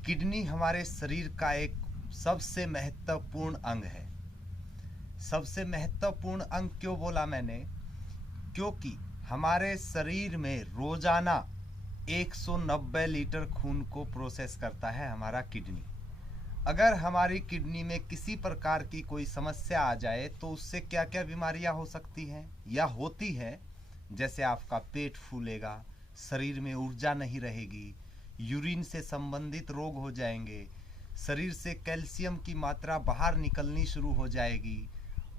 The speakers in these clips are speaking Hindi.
किडनी हमारे शरीर का एक सबसे महत्वपूर्ण अंग है। सबसे महत्वपूर्ण अंग क्यों बोला मैंने? क्योंकि हमारे शरीर में रोजाना 190 लीटर खून को प्रोसेस करता है हमारा किडनी। अगर हमारी किडनी में किसी प्रकार की कोई समस्या आ जाए तो उससे क्या क्या बीमारियां हो सकती हैं या होती हैं। जैसे आपका पेट फूलेगा, शरीर में ऊर्जा नहीं रहेगी, यूरिन से संबंधित रोग हो जाएंगे, शरीर से कैल्शियम की मात्रा बाहर निकलनी शुरू हो जाएगी,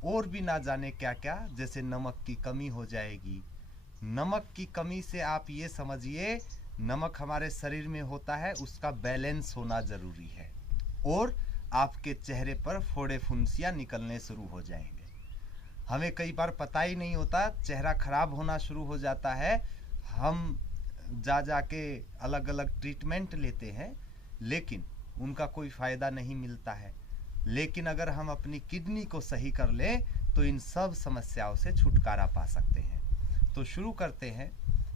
और भी ना जाने क्या क्या, जैसे नमक की कमी हो जाएगी। नमक की कमी से आप ये समझिए, नमक हमारे शरीर में होता है, उसका बैलेंस होना जरूरी है, और आपके चेहरे पर फोड़े फुंसियाँ निकलने शुरू हो जाएंगे। हमें कई बार पता ही नहीं होता, चेहरा खराब होना शुरू हो जाता है, हम जा के अलग अलग ट्रीटमेंट लेते हैं, लेकिन उनका कोई फ़ायदा नहीं मिलता है। लेकिन अगर हम अपनी किडनी को सही कर लें तो इन सब समस्याओं से छुटकारा पा सकते हैं। तो शुरू करते हैं।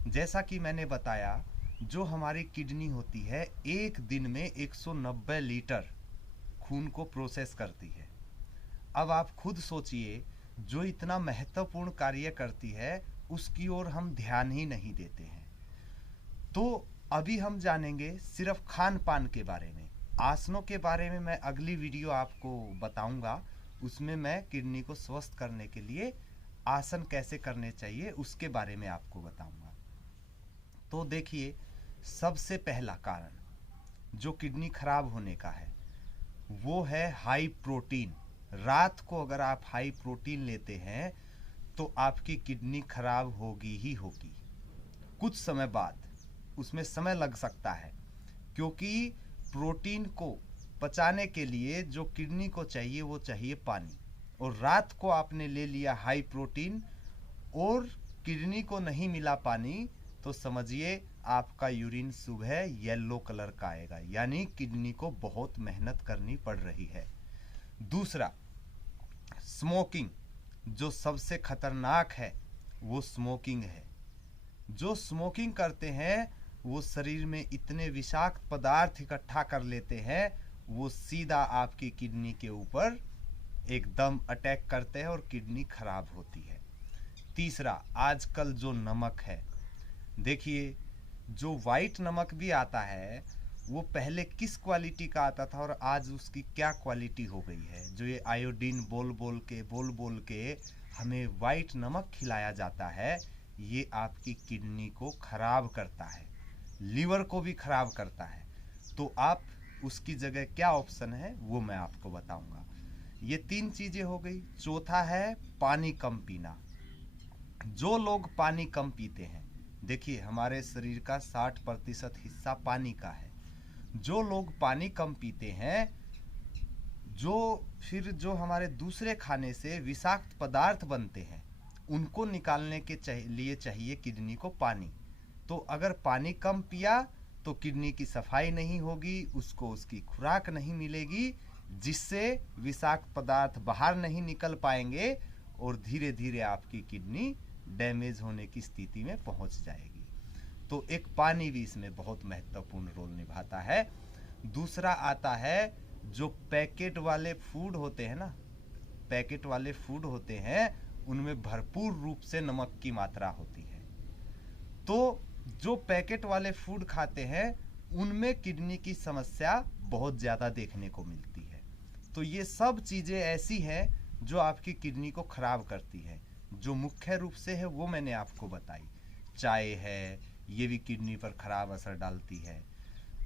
जैसा कि मैंने बताया, जो हमारी किडनी होती है एक दिन में 190 लीटर खून को प्रोसेस करती है। अब आप खुद सोचिए, जो इतना महत्वपूर्ण कार्य करती है उसकी ओर हम ध्यान ही नहीं देते हैं। तो अभी हम जानेंगे सिर्फ खान पान के बारे में। आसनों के बारे में मैं अगली वीडियो आपको बताऊंगा, उसमें मैं किडनी को स्वस्थ करने के लिए आसन कैसे करने चाहिए उसके बारे में आपको बताऊंगा। तो देखिए, सबसे पहला कारण जो किडनी खराब होने का है वो है हाई प्रोटीन। रात को अगर आप हाई प्रोटीन लेते हैं तो आपकी किडनी खराब होगी ही होगी। कुछ समय बाद, उसमें समय लग सकता है, क्योंकि प्रोटीन को पचाने के लिए जो किडनी को चाहिए वो चाहिए पानी, और रात को आपने ले लिया हाई प्रोटीन और किडनी को नहीं मिला पानी, तो समझिए आपका यूरिन सुबह येलो कलर का आएगा, यानी किडनी को बहुत मेहनत करनी पड़ रही है। दूसरा, स्मोकिंग। जो सबसे खतरनाक है वो स्मोकिंग है। जो स्मोकिंग करते हैं वो शरीर में इतने विषाक्त पदार्थ इकट्ठा कर लेते हैं, वो सीधा आपकी किडनी के ऊपर एकदम अटैक करते हैं और किडनी खराब होती है। तीसरा, आजकल जो नमक है, देखिए जो वाइट नमक भी आता है वो पहले किस क्वालिटी का आता था और आज उसकी क्या क्वालिटी हो गई है। जो ये आयोडीन बोल बोल के हमें वाइट नमक खिलाया जाता है, ये आपकी किडनी को खराब करता है, लीवर को भी खराब करता है। तो आप उसकी जगह क्या ऑप्शन है वो मैं आपको बताऊंगा। ये 3 चीजें हो गई। चौथा है पानी कम पीना। जो लोग पानी कम पीते हैं, देखिए हमारे शरीर का 60% हिस्सा पानी का है। जो लोग पानी कम पीते हैं, जो हमारे दूसरे खाने से विषाक्त पदार्थ बनते हैं, उनको निकालने के लिए चाहिए किडनी को पानी। तो अगर पानी कम पिया तो किडनी की सफाई नहीं होगी, उसको उसकी खुराक नहीं मिलेगी, जिससे विषाक्त पदार्थ बाहर नहीं निकल पाएंगे और धीरे धीरे आपकी किडनी डैमेज होने की स्थिति में पहुंच जाएगी। तो एक पानी भी इसमें बहुत महत्वपूर्ण रोल निभाता है। दूसरा आता है जो पैकेट वाले फूड होते हैं ना, पैकेट वाले फूड होते हैं उनमें भरपूर रूप से नमक की मात्रा होती है। तो जो पैकेट वाले फूड खाते हैं उनमें किडनी की समस्या बहुत ज़्यादा देखने को मिलती है। तो ये सब चीज़ें ऐसी हैं जो आपकी किडनी को खराब करती है। जो मुख्य रूप से है वो मैंने आपको बताई। चाय है, ये भी किडनी पर खराब असर डालती है।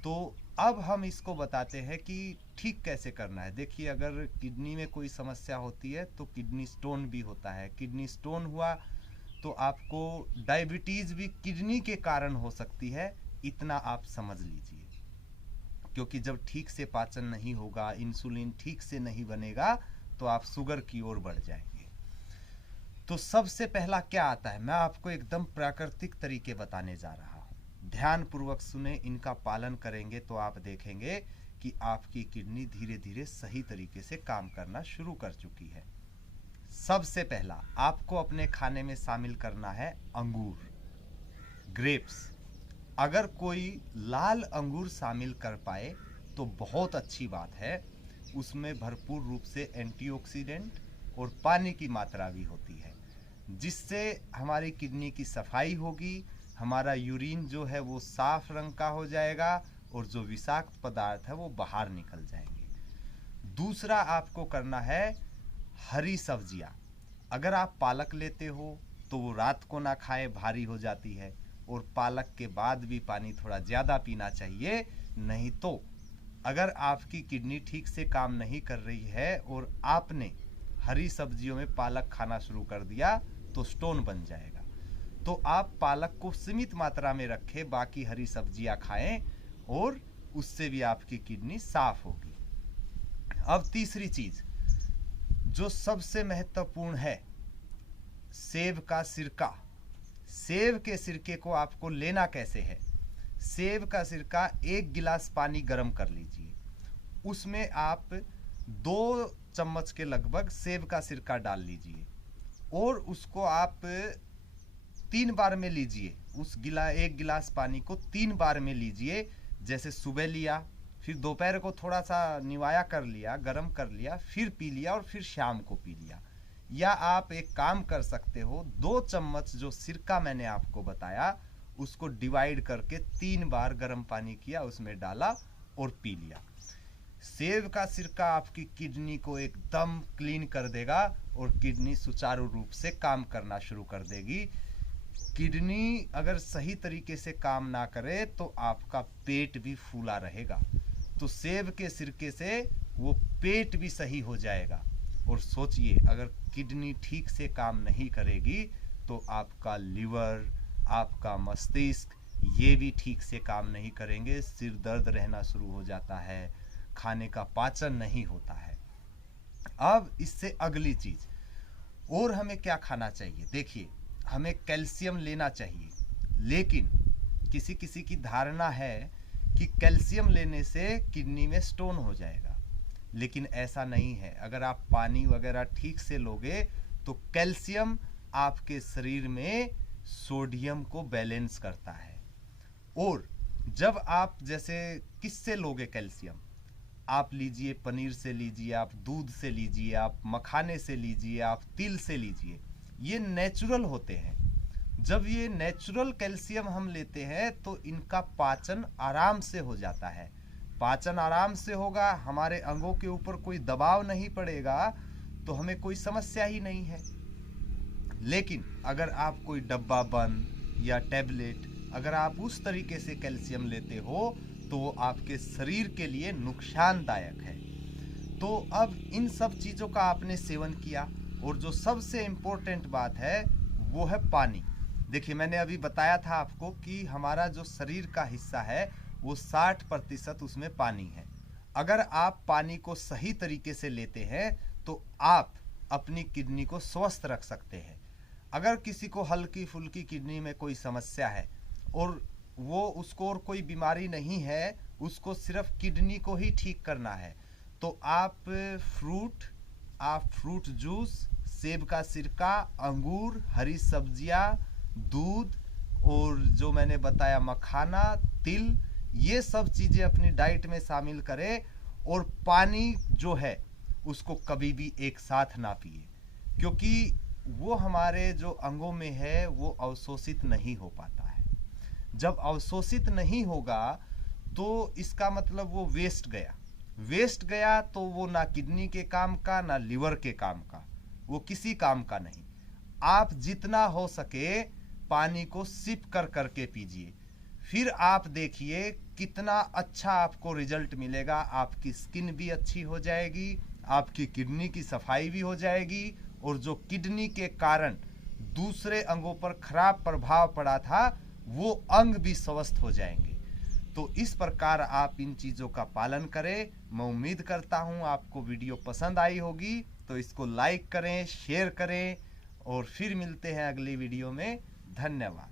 तो अब हम इसको बताते हैं कि ठीक कैसे करना है। देखिए, अगर किडनी में कोई समस्या होती है तो किडनी स्टोन भी होता है। किडनी स्टोन हुआ तो आपको डायबिटीज़ भी किडनी के कारण हो सकती है, इतना आप समझ लीजिए। क्योंकि जब ठीक से पाचन नहीं होगा, इंसुलिन ठीक से नहीं बनेगा, तो आप शुगर की ओर बढ़ जाएंगे। तो सबसे पहला क्या आता है, मैं आपको एकदम प्राकृतिक तरीके बताने जा रहा हूँ। ध्यान पूर्वक सुने, इनका पालन करेंगे तो आप देखेंगे कि आपकी किडनी धीरे धीरे सही तरीके से काम करना शुरू कर चुकी है। सबसे पहला आपको अपने खाने में शामिल करना है अंगूर, ग्रेप्स। अगर कोई लाल अंगूर शामिल कर पाए तो बहुत अच्छी बात है। उसमें भरपूर रूप से एंटीऑक्सीडेंट और पानी की मात्रा भी होती है, जिससे हमारी किडनी की सफाई होगी, हमारा यूरिन जो है वो साफ रंग का हो जाएगा और जो विषाक्त पदार्थ है वो बाहर निकल जाएंगे। दूसरा आपको करना है हरी सब्जियां। अगर आप पालक लेते हो तो वो रात को ना खाए, भारी हो जाती है, और पालक के बाद भी पानी थोड़ा ज़्यादा पीना चाहिए। नहीं तो अगर आपकी किडनी ठीक से काम नहीं कर रही है और आपने हरी सब्जियों में पालक खाना शुरू कर दिया तो स्टोन बन जाएगा। तो आप पालक को सीमित मात्रा में रखें, बाकी हरी सब्जियां खाएं और उससे भी आपकी किडनी साफ होगी। अब तीसरी चीज जो सबसे महत्वपूर्ण है, सेब का सिरका। सेब के सिरके को आपको लेना कैसे है? सेब का सिरका 1 गिलास पानी गर्म कर लीजिए, उसमें आप 2 चम्मच के लगभग सेब का सिरका डाल लीजिए और उसको आप 3 बार में लीजिए। उस 1 गिलास पानी को 3 बार में लीजिए। जैसे सुबह लिया, फिर दोपहर को थोड़ा सा निवाया कर लिया, गर्म कर लिया, फिर पी लिया और फिर शाम को पी लिया। या आप एक काम कर सकते हो, 2 चम्मच जो सिरका मैंने आपको बताया उसको डिवाइड करके 3 बार गर्म पानी किया, उसमें डाला और पी लिया। सेब का सिरका आपकी किडनी को एकदम क्लीन कर देगा और किडनी सुचारू रूप से काम करना शुरू कर देगी। किडनी अगर सही तरीके से काम ना करे तो आपका पेट भी फूला रहेगा। तो सेब के सिरके से वो पेट भी सही हो जाएगा। और सोचिए, अगर किडनी ठीक से काम नहीं करेगी तो आपका लिवर, आपका मस्तिष्क, ये भी ठीक से काम नहीं करेंगे। सिर दर्द रहना शुरू हो जाता है, खाने का पाचन नहीं होता है। अब इससे अगली चीज, और हमें क्या खाना चाहिए? देखिए, हमें कैल्शियम लेना चाहिए, लेकिन किसी किसी की धारणा है कि कैल्शियम लेने से किडनी में स्टोन हो जाएगा, लेकिन ऐसा नहीं है। अगर आप पानी वगैरह ठीक से लोगे तो कैल्शियम आपके शरीर में सोडियम को बैलेंस करता है। और जब आप जैसे किससे लोगे कैल्शियम? आप लीजिए, पनीर से लीजिए, आप दूध से लीजिए, आप मखाने से लीजिए, आप तिल से लीजिए, ये नेचुरल होते हैं। जब ये नेचुरल कैल्शियम हम लेते हैं तो इनका पाचन आराम से हो जाता है। पाचन आराम से होगा, हमारे अंगों के ऊपर कोई दबाव नहीं पड़ेगा, तो हमें कोई समस्या ही नहीं है। लेकिन अगर आप कोई डब्बा बंद या टैबलेट, अगर आप उस तरीके से कैल्शियम लेते हो तो वो आपके शरीर के लिए नुकसानदायक है। तो अब इन सब चीज़ों का आपने सेवन किया, और जो सबसे इम्पोर्टेंट बात है वो है पानी। देखिए, मैंने अभी बताया था आपको कि हमारा जो शरीर का हिस्सा है वो 60% उसमें पानी है। अगर आप पानी को सही तरीके से लेते हैं तो आप अपनी किडनी को स्वस्थ रख सकते हैं। अगर किसी को हल्की फुल्की किडनी में कोई समस्या है और वो उसको और कोई बीमारी नहीं है, उसको सिर्फ किडनी को ही ठीक करना है, तो आप फ्रूट जूस, सेब का सिरका, अंगूर, हरी सब्जियां, दूध और जो मैंने बताया मखाना, तिल, ये सब चीज़ें अपनी डाइट में शामिल करें। और पानी जो है उसको कभी भी एक साथ ना पिए, क्योंकि वो हमारे जो अंगों में है वो अवशोषित नहीं हो पाता है। जब अवशोषित नहीं होगा तो इसका मतलब वो वेस्ट गया तो वो ना किडनी के काम का, ना लिवर के काम का, वो किसी काम का नहीं। आप जितना हो सके पानी को सिप कर करके पीजिए, फिर आप देखिए कितना अच्छा आपको रिजल्ट मिलेगा। आपकी स्किन भी अच्छी हो जाएगी, आपकी किडनी की सफाई भी हो जाएगी, और जो किडनी के कारण दूसरे अंगों पर खराब प्रभाव पड़ा था वो अंग भी स्वस्थ हो जाएंगे। तो इस प्रकार आप इन चीज़ों का पालन करें। मैं उम्मीद करता हूँ आपको वीडियो पसंद आई होगी, तो इसको लाइक करें, शेयर करें, और फिर मिलते हैं अगली वीडियो में। धन्यवाद।